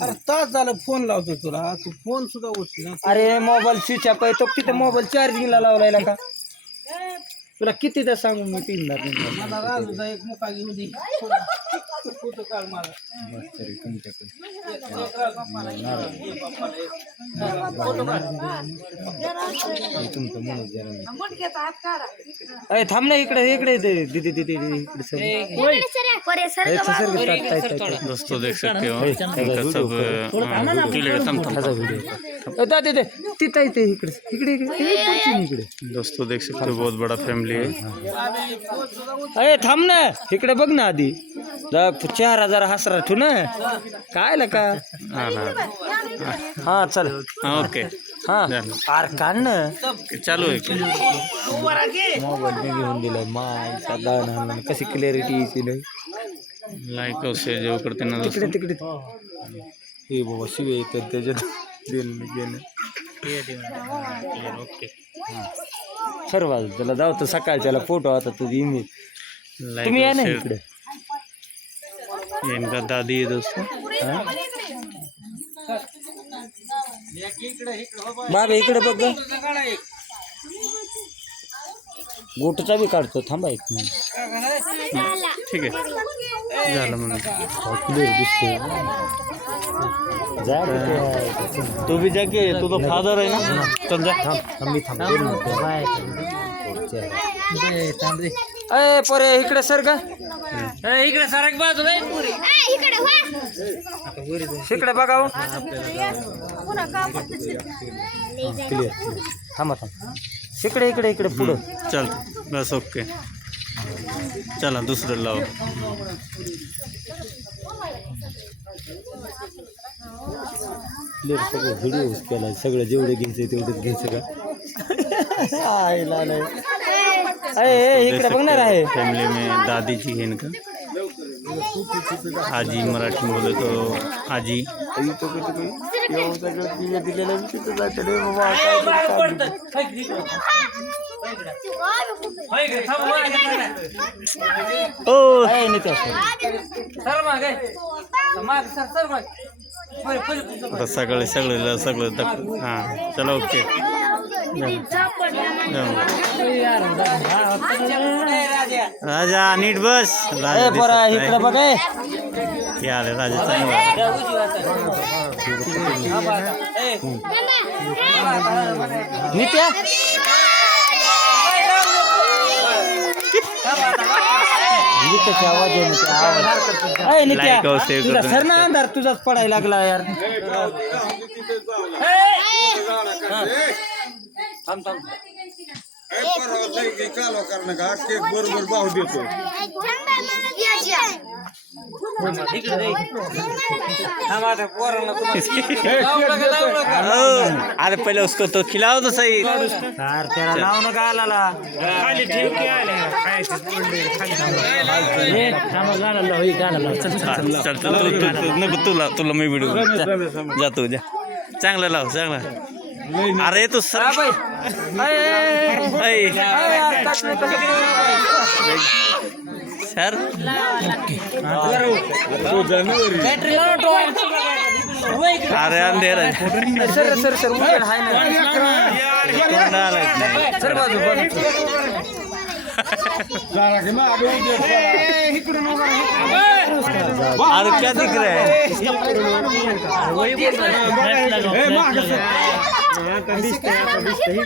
अरे तास झालं फोन लावतोय तुला, तू फोन सुद्धा उचल. अरे मोबाईल स्विच ऑफ आहे तो, तिथे मोबाईल चार्जिंगला लावलाय का? तुला कितीदा सांगू मी पिनला मला राजूचा एक मुका घेऊन दे. फोटो काढ मला. अरे थांब ना इकडे इकडे दीदी दीदी इकडे दोस्तों देख सकते हो इनका सब इकडे दोस्तों देख सकते हो बहुत बड़ा फैमिली है. अरे थांब ना इकडे बघ ना आधी चेहरा जरा हसरा ठेवू ना काय का. हा चल ओके हा पार काढ ना चालू आहे की मोबाईल मी घेऊन दिलाय मायचा दाणा कशी क्लॅरिटी यायची नाही. लाईक और शेअर जेव्हा करते ना तिकडे तिकडे हे बाबा शिवे येतात त्याच्यात गेलं ओके सर्व त्याला जाऊ तर सकाळच्याला फोटो आता तुझी इमेज लाइक तुम्ही या और ना शेअर. इकडे. ये इनका दादी है दोस्तों. बाबा इकडे बघ ग. गोटचा बी काढतो थांबा एक मिनिट. ठीक आहे झालं म्हणून क्लिअर दिसतोय. जा तू भी जाके तू तो फादर आहे ना चल जा. मी अय पोरे इकडे सर का इकडे सर एक बाजू इकडे बघाव क्लिअर थांबा थांबा इकडे इकडे इकडे पुढं चलते बस ओके चला दुसरं लाव. क्लिअर सगळं व्हिडिओ केला सगळं जेवढं घ्यायचं तेवढंच घ्यायचं का. आईला नाही अय इकडे बघणार आहे. फैमिली में दादी जी है इनका. आजी मराठी में बोले तो आजी. ओ आता सगळे सगळे सगळं हां चला ओके. राजा नीट बस. राजा पोरा दिसत इकडे बघ नाही. या रे राजा नित्या नित्याचा आवाज आहे नित्या. Like और share तुझा कर दो. सर ना अंधार तुझाच पडायला लागला यार. थांब थांब कालवा करणं का केक बरोबर भाव देतो. अरे पहले उसको तो खिलाओ तो सही. यार त्याला नाव नका आला खाली ठेव की आले चल नको तुला तुला मी व्हिडिओ जातो जा चांगला लाव चांगला. अरे तू सर सर अरे अंधेरा सर सर सर सर बाजू अरे क्या दिख रहा है.